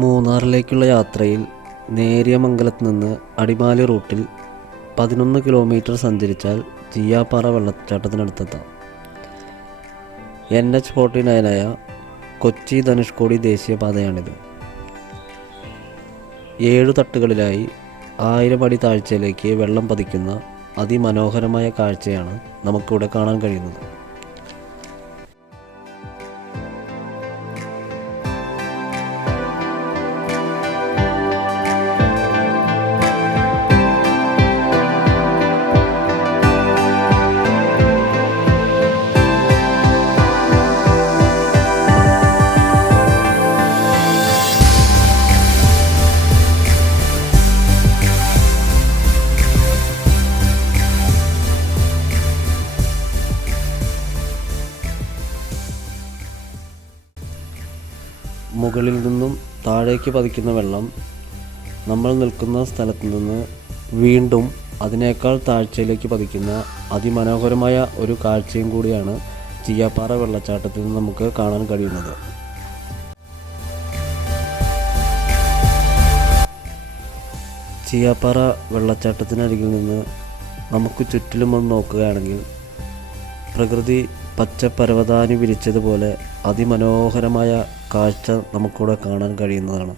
മൂന്നാറിലേക്കുള്ള യാത്രയിൽ നേരിയമംഗലത്ത് നിന്ന് അടിമാലി റൂട്ടിൽ 11 കിലോമീറ്റർ സഞ്ചരിച്ചാൽ ചീയാപ്പാറ വെള്ളച്ചാട്ടത്തിനടുത്തെത്താം. NH-49 കൊച്ചി ധനുഷ്കോടി ദേശീയപാതയാണിത്. 7 തട്ടുകളിലായി 1000 അടി താഴ്ചയിലേക്ക് വെള്ളം പതിക്കുന്ന അതിമനോഹരമായ കാഴ്ചയാണ് നമുക്കിവിടെ കാണാൻ കഴിയുന്നത്. മുകളിൽ നിന്നും താഴേക്ക് പതിക്കുന്ന വെള്ളം നമ്മൾ നിൽക്കുന്ന സ്ഥലത്ത് നിന്ന് വീണ്ടും അതിനേക്കാൾ താഴ്ചയിലേക്ക് പതിക്കുന്ന അതിമനോഹരമായ ഒരു കാഴ്ചയും കൂടിയാണ് ചീയാപ്പാറ വെള്ളച്ചാട്ടത്തിൽ നിന്ന് നമുക്ക് കാണാൻ കഴിയുന്നത്. ചീയാപ്പാറ വെള്ളച്ചാട്ടത്തിനരികിൽ നിന്ന് നമുക്ക് ചുറ്റിലും ഒന്ന് നോക്കുകയാണെങ്കിൽ പ്രകൃതി പച്ചപ്പരവതാനി വിരിച്ചതുപോലെ അതിമനോഹരമായ കാഴ്ച നമുക്കിവിടെ കാണാൻ കഴിയുന്നതാണ്.